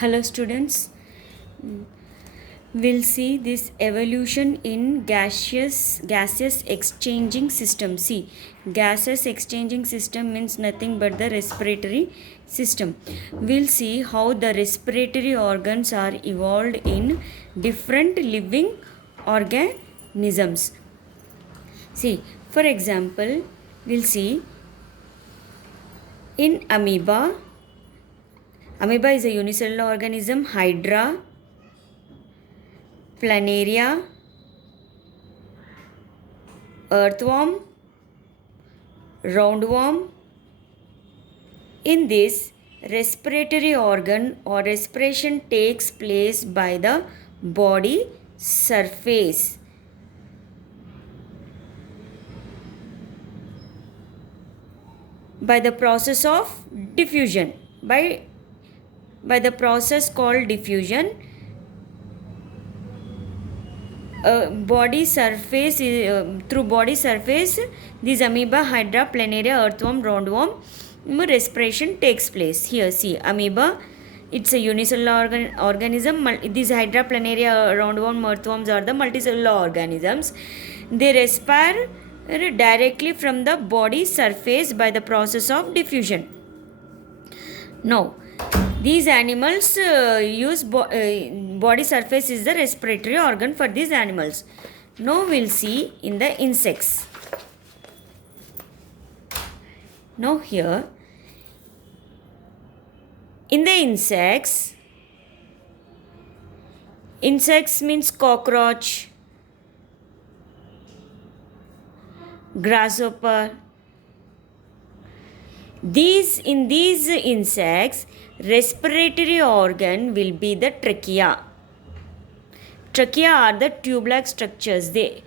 Hello students, we'll see this evolution in gaseous exchanging system. See, gaseous exchanging system means nothing but the respiratory system. We'll see how the respiratory organs are evolved in different living organisms. See, for example, we'll see in amoeba. Amoeba is a unicellular organism. Hydra, planaria, earthworm, roundworm. In this, respiratory organ or respiration takes place by the body surface. By the process of diffusion. By the process called diffusion, body surface through body surface, these amoeba, hydra, planaria, earthworm, roundworm, respiration takes place. Here see, amoeba, it's a unicellular organism. These hydra, planaria, roundworm, earthworms are the multicellular organisms. They respire directly from the body surface by the process of diffusion. Now, these animals use body surface is the respiratory organ for these animals. Now we'll see in the insects. Now here, in the insects means cockroach, grasshopper. In these insects, respiratory organ will be the trachea. Trachea are the tube-like structures. This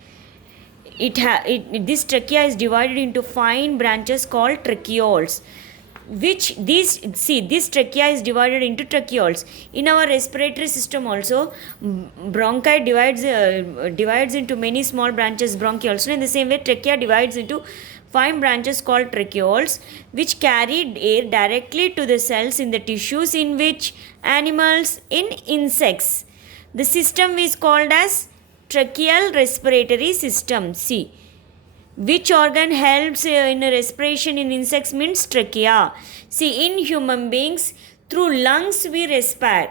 trachea is divided into fine branches called tracheoles. This trachea is divided into tracheoles. In our respiratory system also, bronchi divides into many small branches, bronchioles. So in the same way, trachea divides into fine branches called tracheoles, which carry air directly to the cells in the tissues in which animals, in insects. The system is called as tracheal respiratory system. See, which organ helps in respiration in insects means trachea. See, in human beings, through lungs we respire.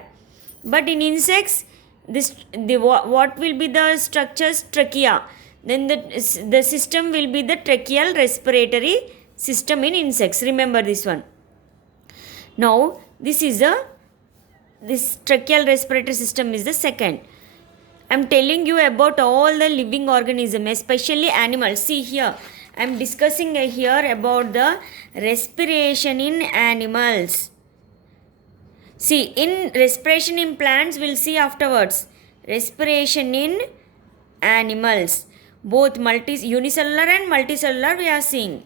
But in insects, what will be the structures? Trachea. Then the system will be the tracheal respiratory system in insects. Remember this one. Now, this tracheal respiratory system is the second. I am telling you about all the living organisms, especially animals. See here, I am discussing here about the respiration in animals. See, in respiration in plants, we'll see afterwards. Respiration in animals, both unicellular and multicellular we are seeing.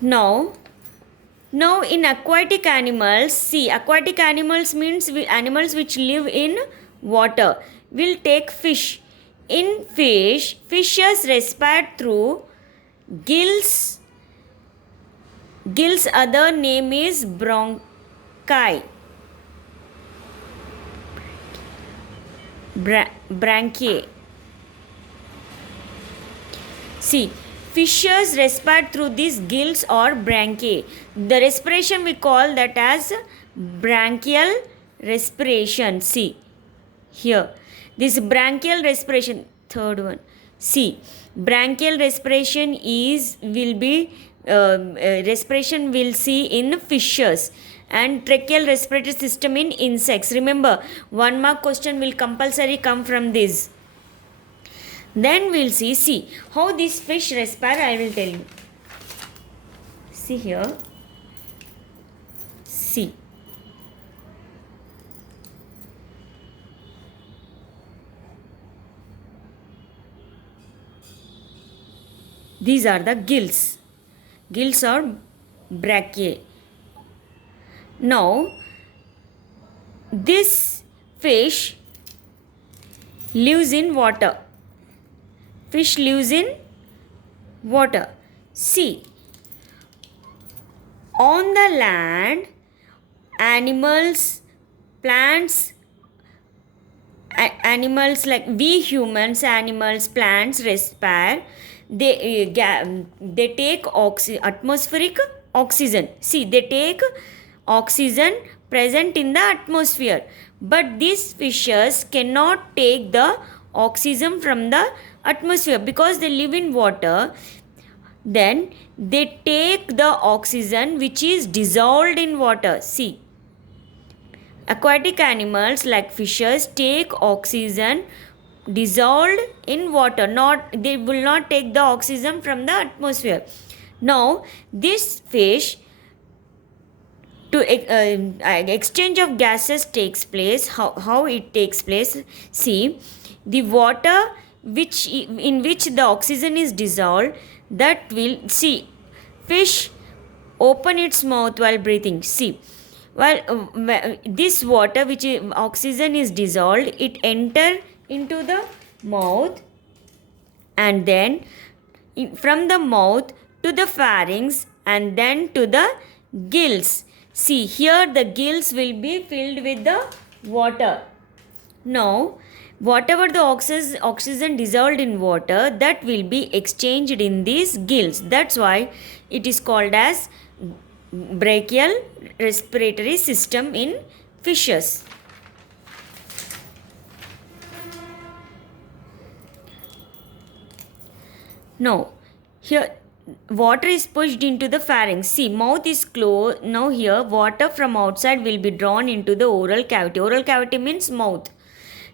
Now in aquatic animals, see, aquatic animals means animals which live in water. We'll take fish. In fish, fishes respire through gills. Gills other name is bronchi. Branchiae. See, fishes respire through these gills or branchiae. The respiration we call that as branchial respiration. See here, this branchial respiration, third one. See, branchial respiration respiration we'll see in fishes, and tracheal respiratory system in insects. Remember, 1 mark question will compulsory come from this. Then we'll see how these fish respire. I will tell you. See here. See. These are the gills. Gills or branchiae. Now, this fish lives in water. Fish lives in water. See, On the land, animals, plants, animals like we humans, animals, plants respire. They take atmospheric oxygen. See, they take oxygen present in the atmosphere, but these fishes cannot take the oxygen from the atmosphere because they live in water. Then they take the oxygen which is dissolved in water. See, aquatic animals like fishes take oxygen dissolved in water. They will not take the oxygen from the atmosphere. Now this fish, to exchange of gases takes place. How it takes place? See, the water in which the oxygen is dissolved, that will, see, fish open its mouth while breathing. See, while this water which oxygen is dissolved, it enter into the mouth, and then from the mouth to the pharynx, and then to the gills. See, here the gills will be filled with the water. Now whatever the oxygen dissolved in water, that will be exchanged in these gills. That's why it is called as brachial respiratory system in fishes. Now here water is pushed into the pharynx. See, mouth is closed. Now here water from outside will be drawn into the oral cavity. Oral cavity means mouth.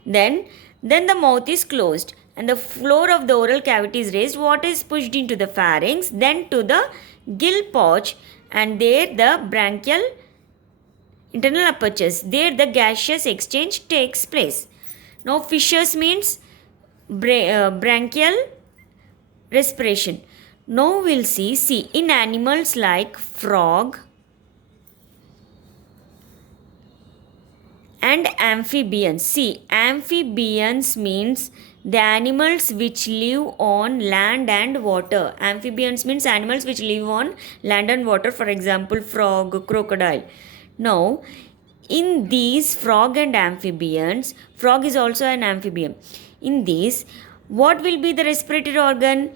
Then the mouth is closed and the floor of the oral cavity is raised. Water is pushed into the pharynx, then to the gill pouch, and there the branchial internal apertures. There the gaseous exchange takes place. Now fishes means branchial respiration. Now we'll see in animals like frog and amphibians. See, amphibians means the animals which live on land and water. Amphibians means animals which live on land and water. For example, frog, crocodile. Now, in these frog and amphibians, frog is also an amphibian. In these, what will be the respiratory organ?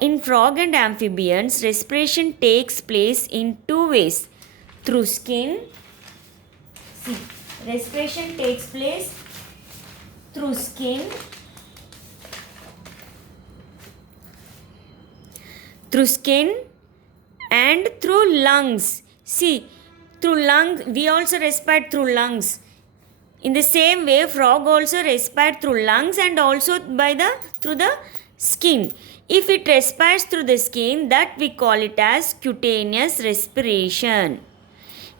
In frog and amphibians, respiration takes place in two ways. Through skin. See, respiration takes place through skin, and through lungs. See, through lungs, we also respire through lungs. In the same way, frog also respire through lungs and also through the skin. If it respires through the skin, that we call it as cutaneous respiration.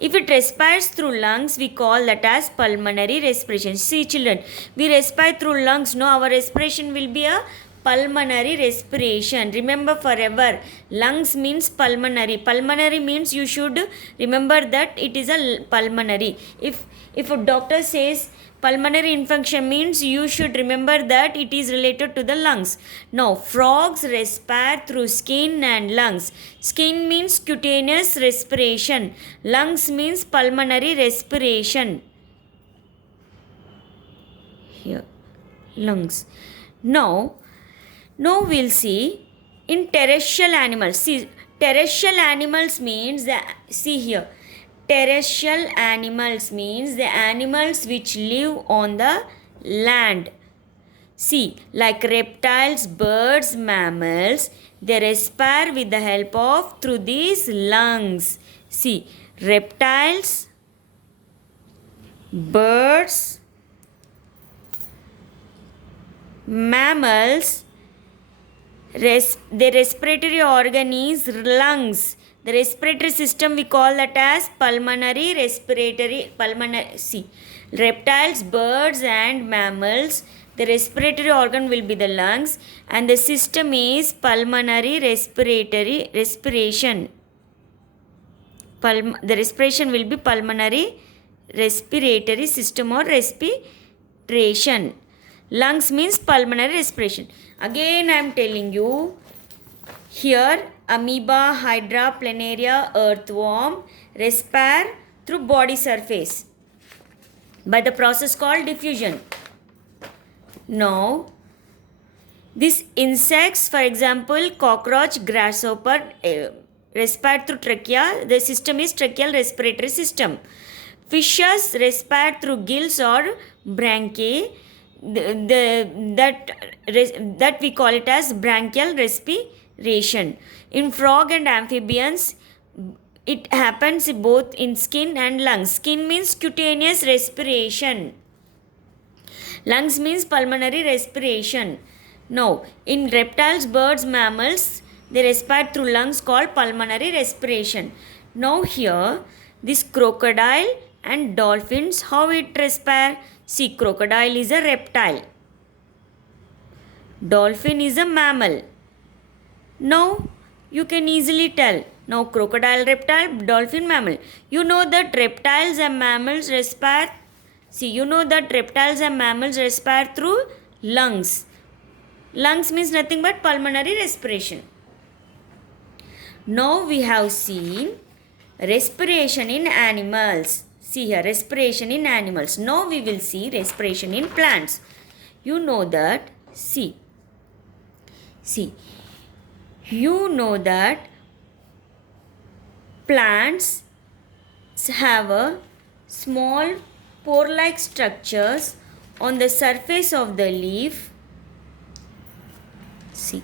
If it respires through lungs, we call that as pulmonary respiration. See children, we respire through lungs. No, our respiration will be a pulmonary respiration. Remember forever, lungs means pulmonary. Pulmonary means you should remember that it is a pulmonary. If a doctor says pulmonary infection means you should remember that it is related to the lungs. Now, frogs respire through skin and lungs. Skin means cutaneous respiration. Lungs means pulmonary respiration. Here, lungs. Now we'll see in terrestrial animals. See, terrestrial animals means terrestrial animals means the animals which live on the land. See, like reptiles, birds, mammals, they respire with the help of through these lungs. See, reptiles, birds, mammals, their respiratory organ is lungs. The respiratory system we call that as pulmonary. See, reptiles, birds and mammals, the respiratory organ will be the lungs and the system is pulmonary respiration. The respiration will be pulmonary respiratory system or respiration. Lungs means pulmonary respiration. Again I am telling you, Here, amoeba, hydra, planaria, earthworm respire through body surface by the process called diffusion. Now, these insects, for example, cockroach, grasshopper, respire through trachea. The system is tracheal respiratory system. Fishes respire through gills or branchiae. That we call it as branchial respiration. In frog and amphibians, it happens both in skin and lungs. Skin means cutaneous respiration. Lungs means pulmonary respiration. Now, in reptiles, birds, mammals, they respire through lungs called pulmonary respiration. Now here, this crocodile and dolphins, how it respire? See, crocodile is a reptile. Dolphin is a mammal. Now, you can easily tell. Now, crocodile, reptile, dolphin, mammal. You know that reptiles and mammals respire. See, you know that reptiles and mammals respire through lungs. Lungs means nothing but pulmonary respiration. Now we have seen respiration in animals. See here, respiration in animals. Now we will see respiration in plants. You know that, see, you know that plants have a small pore-like structures on the surface of the leaf. See,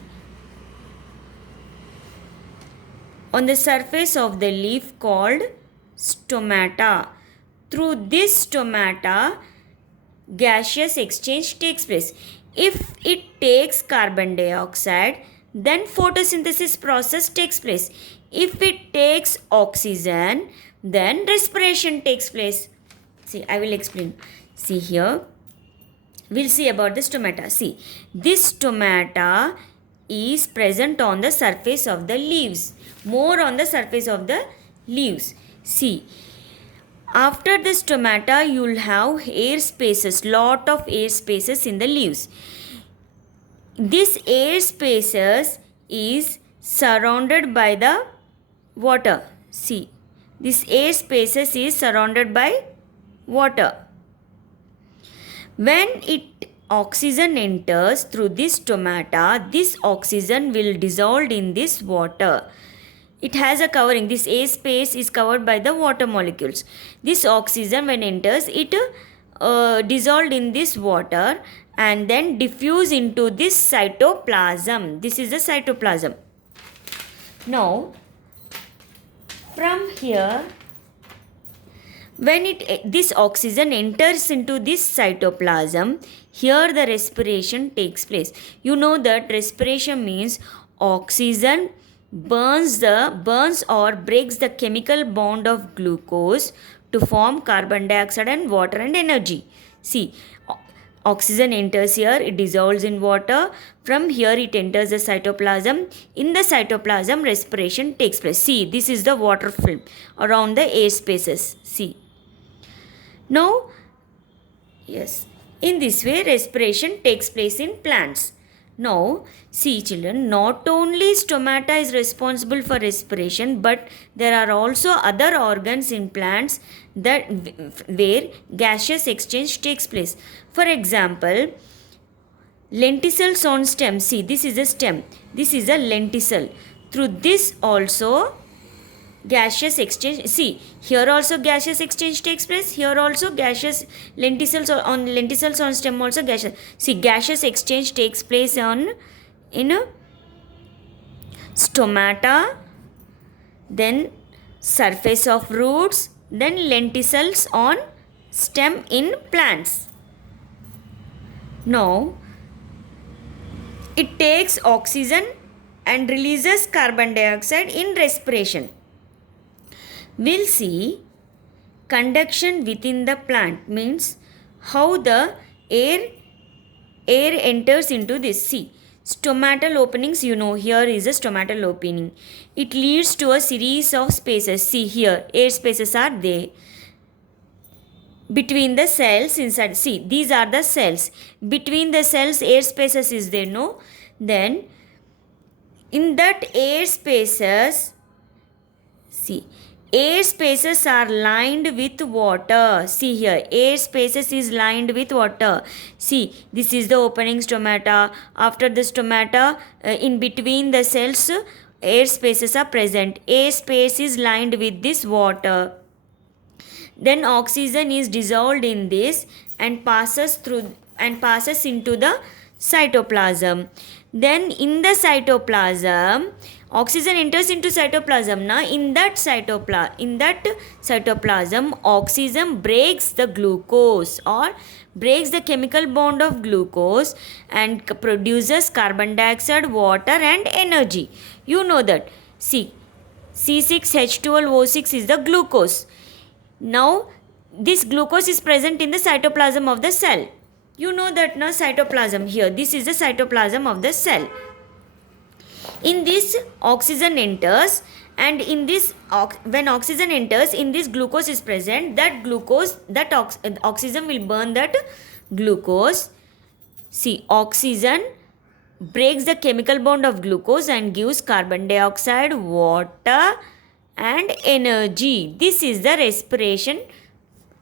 on the surface of the leaf called stomata. Through this stomata, gaseous exchange takes place. If it takes carbon dioxide, then photosynthesis process takes place. If it takes oxygen, then respiration takes place. See, I will explain. See here, we'll see about the stomata. See, this stomata is present on the surface of the leaves. More on the surface of the leaves. See, after the stomata, you will have air spaces, lot of air spaces in the leaves. This air spaces is surrounded by the water. See, this air spaces is surrounded by water. When oxygen enters through this stomata, this oxygen will dissolve in this water. It has a covering. This air space is covered by the water molecules. This oxygen when enters, it dissolved in this water and then diffuse into this cytoplasm. This is the cytoplasm. Now, from here, when this oxygen enters into this cytoplasm, here the respiration takes place. You know that respiration means oxygen burns or breaks the chemical bond of glucose to form carbon dioxide and water and energy. See, oxygen enters here, it dissolves in water. From here it enters the cytoplasm. In the cytoplasm, respiration takes place. See, this is the water film around the air spaces. See. Now, yes, in this way respiration takes place in plants. Now, see children, not only stomata is responsible for respiration, but there are also other organs in plants where gaseous exchange takes place. For example, lenticels on stem. See, this is a stem. This is a lenticel. Through this also gaseous exchange. See, here also gaseous exchange takes place. Here also gaseous lenticels on stem also gaseous. See, gaseous exchange takes place in stomata, then surface of roots, then lenticels on stem in plants. Now, it takes oxygen and releases carbon dioxide in respiration. We'll see conduction within the plant, means how the air enters into this. See, stomatal openings, you know, here is a stomatal opening. It leads to a series of spaces. See here, air spaces are there between the cells inside. See, these are the cells. Between the cells, air spaces is there, no? Then In that air spaces, see, air spaces are lined with water. See here, air spaces is lined with water. See, this is the opening stomata. After the stomata, in between the cells, air spaces are present. Air space is lined with this water. Then oxygen is dissolved in this and passes into the cytoplasm. Then in the cytoplasm, oxygen enters into cytoplasm. Now in that cytoplasm, oxygen breaks the glucose or breaks the chemical bond of glucose and produces carbon dioxide, water and energy. You know that. See, C6H12O6 is the glucose. Now, this glucose is present in the cytoplasm of the cell. You know that now, cytoplasm here. This is the cytoplasm of the cell. In this, oxygen enters, and in this, when oxygen enters, in this glucose is present. That oxygen will burn that glucose. See, oxygen breaks the chemical bond of glucose and gives carbon dioxide, water and energy. This is the respiration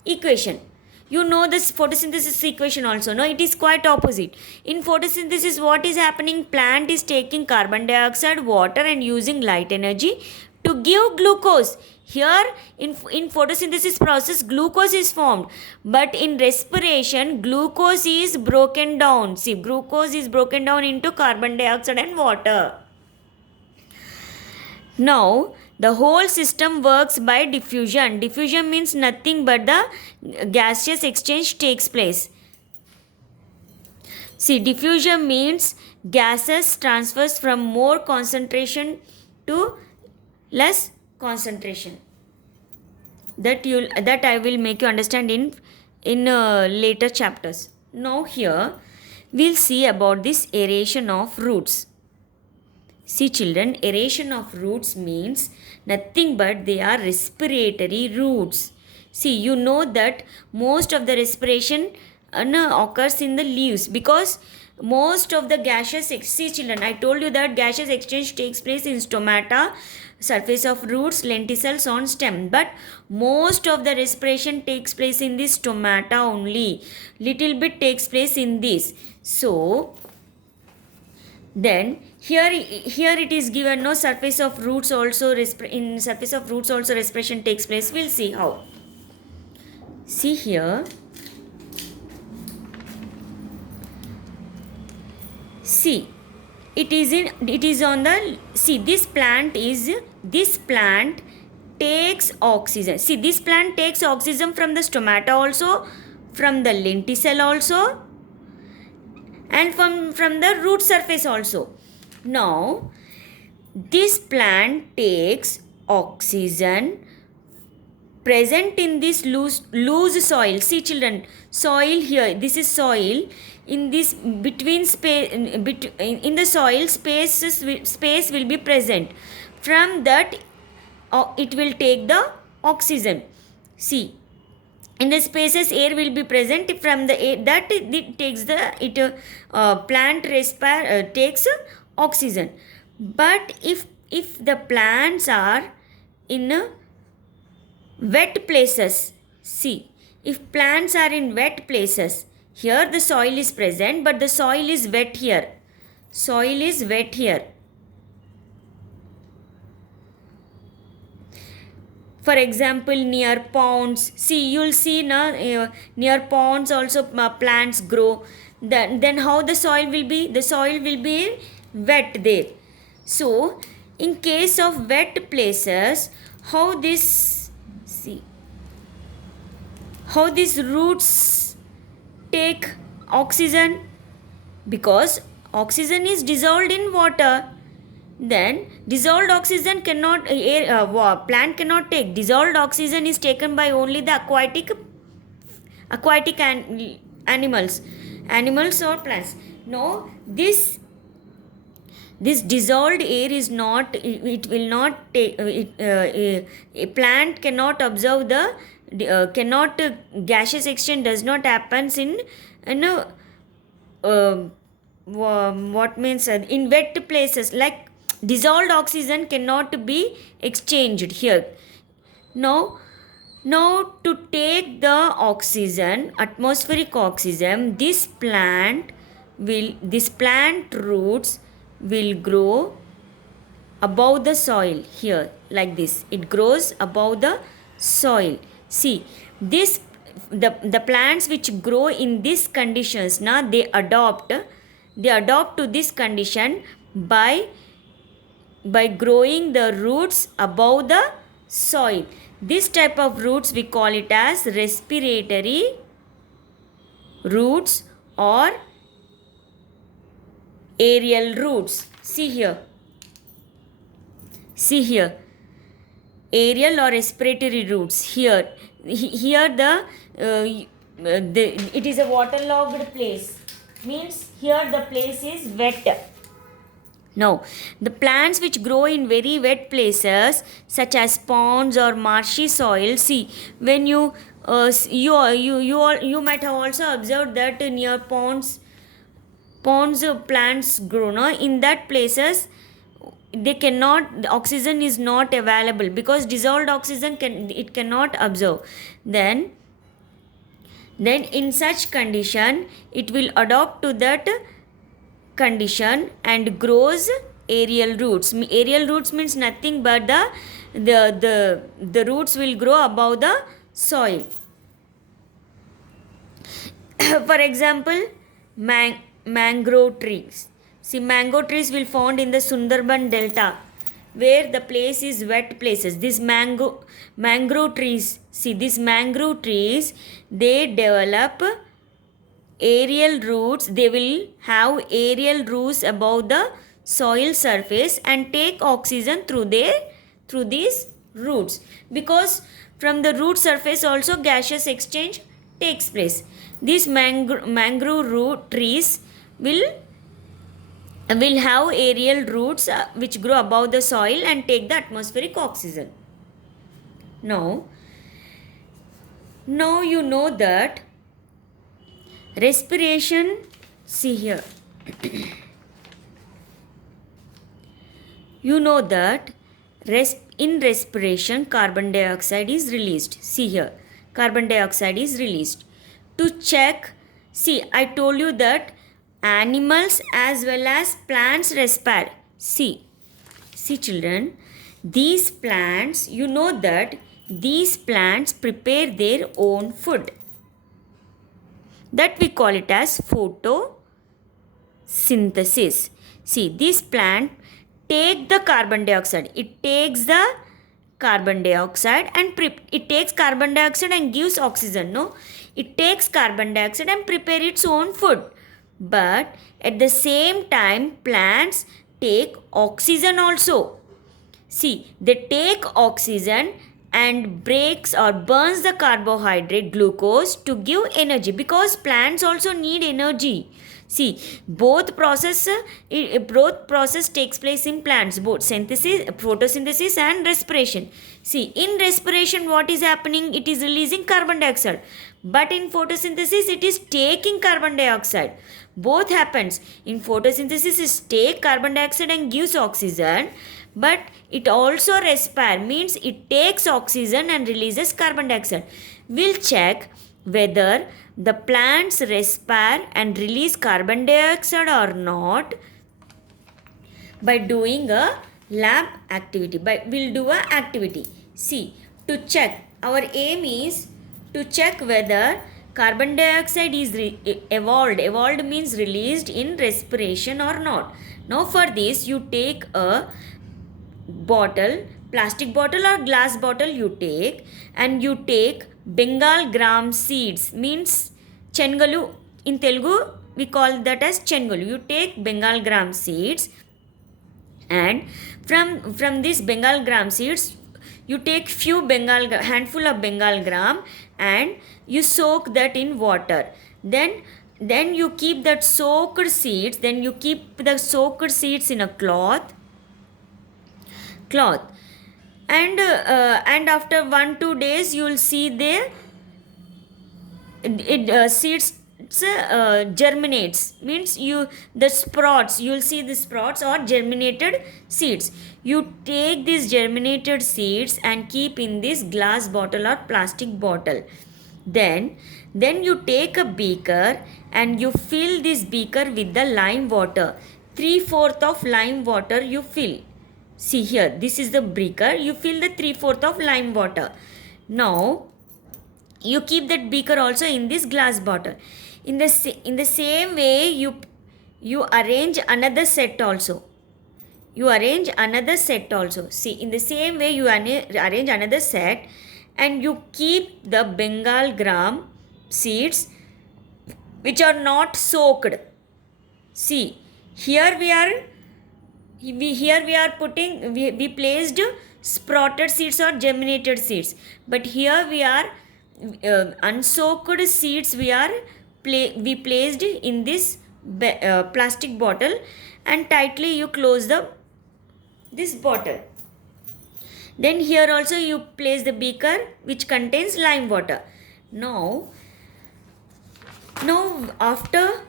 equation. You know this photosynthesis equation also. No, it is quite opposite. In photosynthesis, what is happening? Plant is taking carbon dioxide, water and using light energy to give glucose. Here in photosynthesis process, glucose is formed, but in respiration, glucose is broken down. See, glucose is broken down into carbon dioxide and water. Now, the whole system works by diffusion. Diffusion means nothing but the gaseous exchange takes place. See, diffusion means gases transfers from more concentration to less concentration. That I will make you understand in later chapters. Now here we'll see about this aeration of roots. See children, aeration of roots means nothing but they are respiratory roots. See, you know that most of the respiration occurs in the leaves because most of the gaseous, see children, I told you that gaseous exchange takes place in stomata, surface of roots, lenticels on stem, but most of the respiration takes place in this stomata only. Little bit takes place in this. So then here it is given no surface of roots also in surface of roots also respiration takes place. We'll see how. See here. See, it is on the, see, this plant takes oxygen. See, this plant takes oxygen from the stomata also, from the lenticel also, and from the root surface also. Now, this plant takes oxygen present in this loose soil. See children, soil here, this is soil. In this between space, in the soil, space will be present. From that, it will take the oxygen. See, in the spaces, air will be present. From the air, that it takes the plant takes oxygen. But if the plants are in wet places, see, if plants are in wet places, here the soil is present, but the soil is wet here. Soil is wet here. For example, near ponds, see, you'll see near ponds also plants grow. Then how the soil will be? The soil will be wet there. So, in case of wet places, how these roots take oxygen? Because oxygen is dissolved in water. Then dissolved oxygen plant cannot take. Dissolved oxygen is taken by only the aquatic animals or plants. No, this dissolved air is not, it will not take, a plant cannot observe the gaseous exchange does not happens in what means in wet places, like dissolved oxygen cannot be exchanged here. Now to take the oxygen, atmospheric oxygen, this plant roots will grow above the soil here, like this. It grows above the soil. See, this the plants which grow in these conditions, now they adopt to this condition by growing the roots above the soil. This type of roots we call it as respiratory roots or aerial roots. See here, aerial or respiratory roots. Here it is a waterlogged place, means here the place is wet. Now, the plants which grow in very wet places such as ponds or marshy soil, see, when you might have also observed that near ponds plants grow. No? In that places, the oxygen is not available because dissolved oxygen cannot absorb. Then in such condition, it will adopt to that condition and grows aerial roots. Aerial roots means nothing but the roots will grow above the soil. For example, mangrove trees. See, mango trees will found in the Sundarban Delta, where the place is wet places. These mangrove trees, see, these mangrove trees, they develop aerial roots. They will have aerial roots above the soil surface and take oxygen through these roots, because from the root surface also gaseous exchange takes place. These mangrove root trees will have aerial roots which grow above the soil and take the atmospheric oxygen. Now you know that respiration, see here, you know that in respiration carbon dioxide is released. See here, carbon dioxide is released. To check, see, I told you that animals as well as plants respire. See children, these plants, you know that these plants prepare their own food. That we call it as photosynthesis. See, this plant take the carbon dioxide. It takes the carbon dioxide and it takes carbon dioxide and gives oxygen. No, it takes carbon dioxide and prepare its own food. But at the same time, plants take oxygen also. See, they take oxygen and breaks or burns the carbohydrate glucose to give energy, because plants also need energy. See, both process takes place in plants, both photosynthesis and respiration. See, in respiration what is happening? It is releasing carbon dioxide, but in photosynthesis it is taking carbon dioxide. Both happens. In photosynthesis it takes carbon dioxide and gives oxygen, but it also respire, means it takes oxygen and releases carbon dioxide. We'll check whether the plants respire and release carbon dioxide or not by doing a lab activity. We'll do a activity. See, to check, our aim is to check whether carbon dioxide is evolved means released in respiration or not. Now for this, you take a bottle, plastic bottle or glass bottle you take, and you take Bengal gram seeds, means chengalu. In Telugu we call that as chengalu. You take Bengal gram seeds, and from this Bengal gram seeds you take handful of Bengal gram and you soak that in water. Then you keep that soaked seeds, in a cloth, and after 1-2 days you will see seeds germinates, means the sprouts, you'll see the sprouts or germinated seeds. You take these germinated seeds and keep in this glass bottle or plastic bottle. Then you take a beaker and you fill this beaker with the lime water. 3/4 of lime water you fill. See here, this is the beaker. You fill the 3/4 of lime water. Now you keep that beaker also in this glass bottle. In the same way, you arrange another set also. You arrange another set also. See, in the same way you arrange another set, and you keep the Bengal gram seeds which are not soaked. See, here we are putting, we placed sprouted seeds or germinated seeds, but here we are unsoaked seeds we placed in this plastic bottle, and tightly you close this bottle. Then here also you place the beaker which contains lime water. Now after,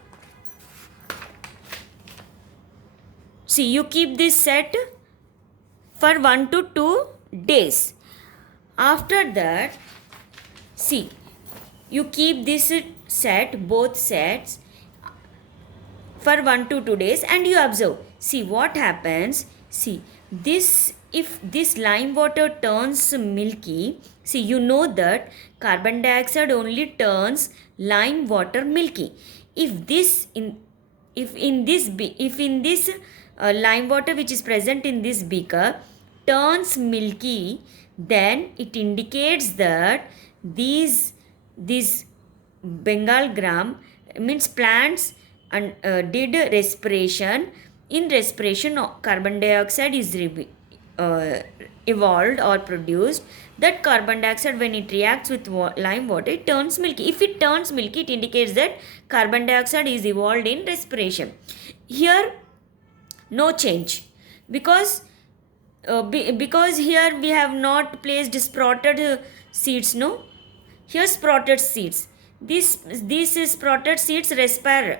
see, you keep this set for 1 to 2 days. After that, see, you keep this set, both sets, for 1 to 2 days, and you observe. See what happens. See, if this lime water turns milky, see, you know that carbon dioxide only turns lime water milky. If in this lime water which is present in this beaker turns milky, then it indicates that these Bengal gram, means plants did respiration. In respiration, carbon dioxide is evolved or produced. That carbon dioxide, when it reacts with lime water, it turns milky. If it turns milky, it indicates that carbon dioxide is evolved in respiration. Here no change, because here we have not placed sprouted seeds. No, here sprouted seeds. These sprouted seeds respire.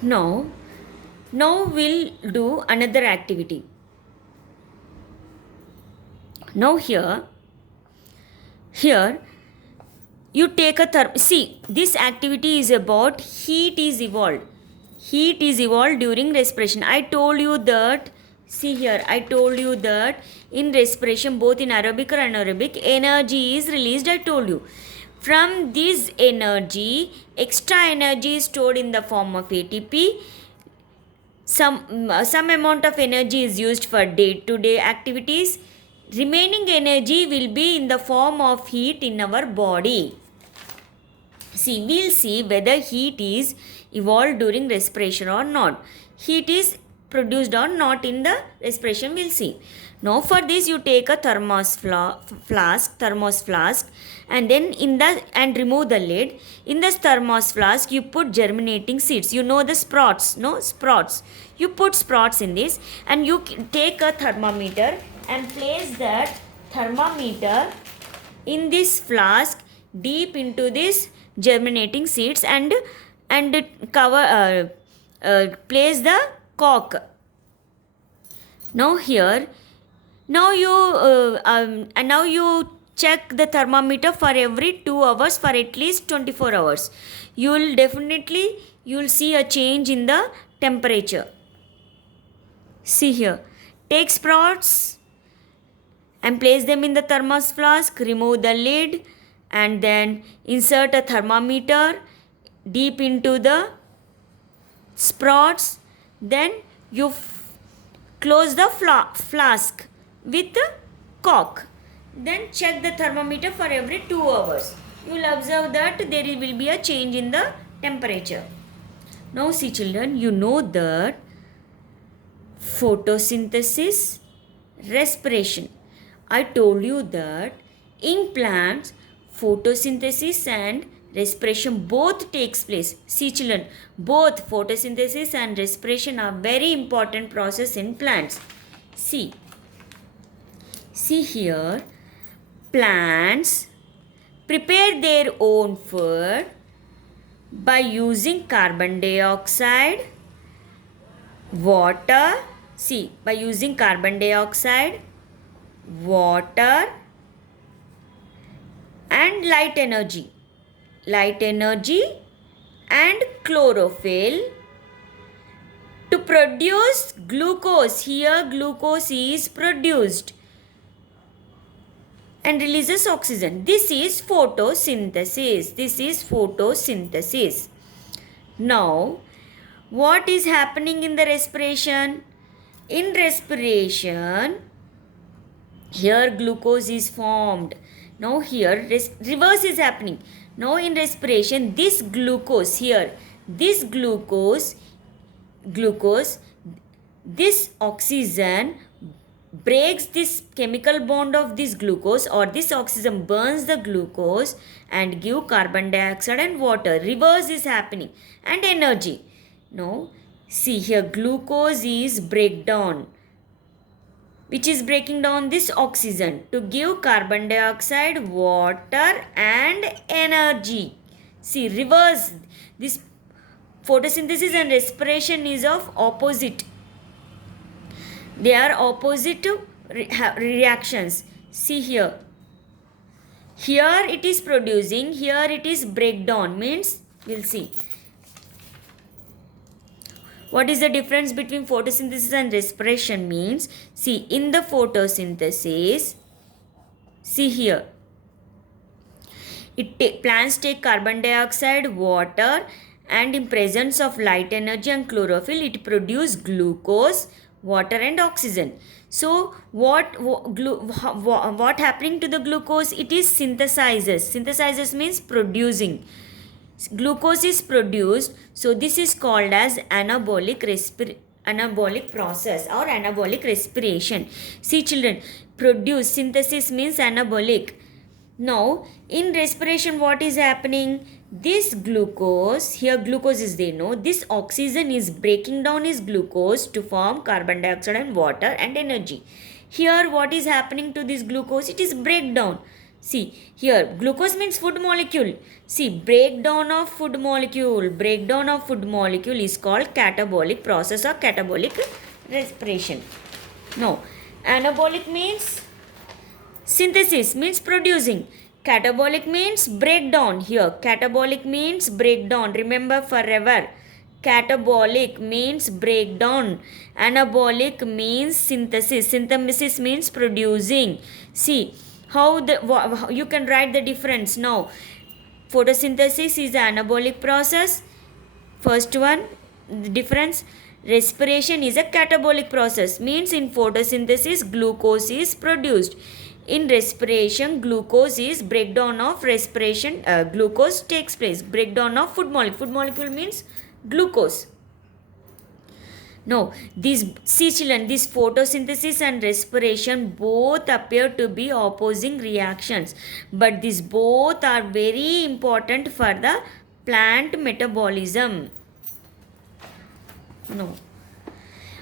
Now we'll do another activity. Now here you take a see, this activity is about heat is evolved. Heat is evolved during respiration. I told you that, see here, I told you that in respiration, both in aerobic or anaerobic, energy is released, I told you. From this energy, extra energy is stored in the form of ATP. Some amount of energy is used for day-to-day activities. Remaining energy will be in the form of heat in our body. See, we'll see whether heat is evolved during respiration or not. Heat is produced or not in the respiration, we'll see. Now for this, you take a thermos flask, and then remove the lid. In this thermos flask, you put germinating seeds. You know the sprouts, no? Sprouts. You put sprouts in this, and you take a thermometer and place that thermometer in this flask deep into this germinating seeds, and cover place the cork. Now you check the thermometer for every 2 hours for at least 24 hours. You'll see a change in the temperature. See here, take sprouts and place them in the thermos flask, remove the lid, and then insert a thermometer deep into the sprouts. Then you close the flask with the cork. Then check the thermometer for every 2 hours. You will observe that there will be a change in the temperature. Now see children, you know that photosynthesis, respiration. I told you that in plants, photosynthesis and respiration both takes place. See children, both photosynthesis and respiration are very important process in plants. See See here, plants prepare their own food by using carbon dioxide, water, see, by using carbon dioxide, water and light energy and chlorophyll to produce glucose. Here glucose is produced and releases oxygen. This is photosynthesis. Now, what is happening in the respiration? In respiration, here glucose is formed. Now here reverse is happening. Now in respiration, this oxygen breaks this chemical bond of this glucose, or this oxygen burns the glucose and give carbon dioxide and water. Reverse is happening and energy. Now see here, glucose is breakdown, which is breaking down this oxygen to give carbon dioxide, water and energy. See, reverse. This photosynthesis and respiration is of opposite. They are opposite reactions. See here. Here it is producing, here it is breakdown. Means, we'll see. What is the difference between photosynthesis and respiration means? See, in the photosynthesis, see here, plants take carbon dioxide, water, and in presence of light energy and chlorophyll, it produces glucose, water and oxygen. So, what happening to the glucose? It is synthesizes. Synthesizes means producing. Glucose is produced, so this is called as anabolic process or anabolic respiration. See children, produce, synthesis means anabolic. Now in respiration, what is happening? This glucose, here glucose is there, no? This oxygen is breaking down is glucose to form carbon dioxide and water and energy. Here what is happening to this glucose? It is breakdown. See, here glucose means food molecule. See, breakdown of food molecule is called catabolic process or catabolic respiration. No, anabolic means synthesis, means producing. Catabolic means breakdown. Here, catabolic means breakdown. Remember forever. Catabolic means breakdown. Anabolic means synthesis. Synthesis means producing. See, how you can write the difference now. Photosynthesis is the anabolic process. First one, the difference. Respiration is a catabolic process, means in photosynthesis glucose is produced. In respiration, glucose is breakdown of respiration. Glucose takes place. Breakdown of food molecule. Food molecule means glucose. No, see children, this photosynthesis and respiration both appear to be opposing reactions, but these both are very important for the plant metabolism. No.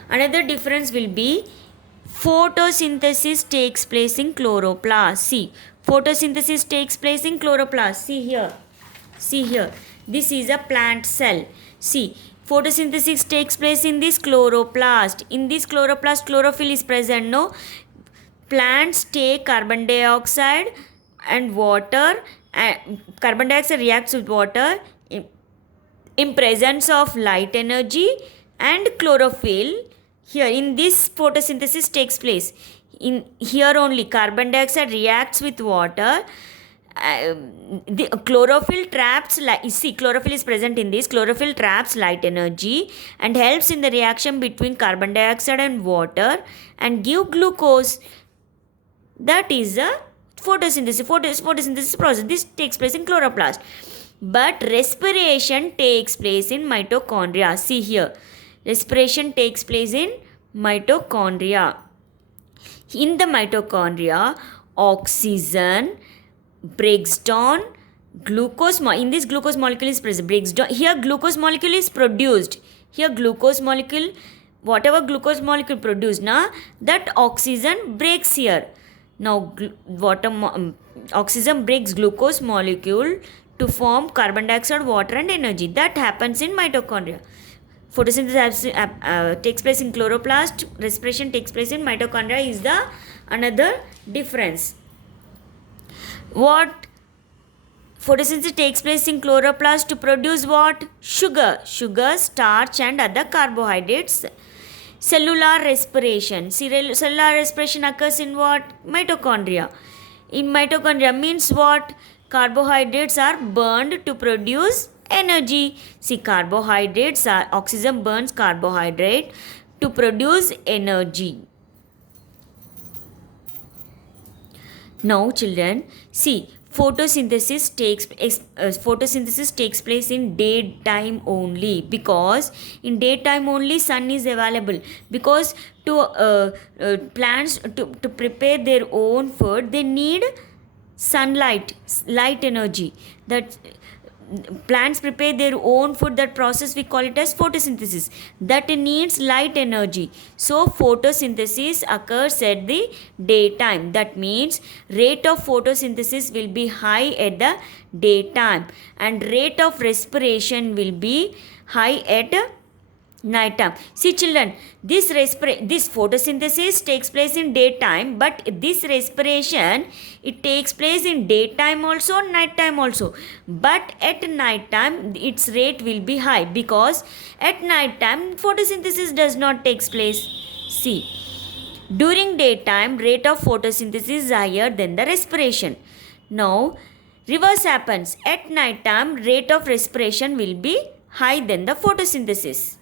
Another difference will be photosynthesis takes place in chloroplast. See, photosynthesis takes place in chloroplast. See here. This is a plant cell. See, photosynthesis takes place in this chloroplast. In this chloroplast, chlorophyll is present, no? Plants take carbon dioxide and water. Carbon dioxide reacts with water in presence of light energy and chlorophyll. Here in this photosynthesis takes place. In here only carbon dioxide reacts with water. The chlorophyll traps light. See, chlorophyll is present in this. Chlorophyll traps light energy and helps in the reaction between carbon dioxide and water and give glucose. That is a photosynthesis process. This takes place in chloroplast. But respiration takes place in mitochondria. See here. Respiration takes place in mitochondria. In the mitochondria, oxygen breaks down glucose. In this glucose molecule is present. Breaks down. Here glucose molecule is produced. Here glucose molecule, whatever glucose molecule produced, that oxygen breaks here. Now, oxygen breaks glucose molecule to form carbon dioxide, water, and energy. That happens in mitochondria. Photosynthesis takes place in chloroplast. Respiration takes place in mitochondria is the another difference. What photosynthesis takes place in chloroplast to produce what? Sugar, starch, and other carbohydrates. Cellular respiration. Cellular respiration occurs in what? Mitochondria. In mitochondria means what? Carbohydrates are burned to produce energy. See, carbohydrates are, oxygen burns carbohydrate to produce energy. Now children, see, photosynthesis takes place in daytime only, because in daytime only sun is available, because to plants to prepare their own food they need sunlight, light energy. That plants prepare their own food, that process we call it as photosynthesis, that needs light energy. So photosynthesis occurs at the daytime. That means rate of photosynthesis will be high at the daytime, and rate of respiration will be high at night time. See children, this photosynthesis takes place in daytime, but this respiration, it takes place in daytime also, night time also. But at night time its rate will be high, because at night time photosynthesis does not takes place. See, during daytime rate of photosynthesis is higher than the respiration. Now reverse happens. At night time rate of respiration will be high than the photosynthesis.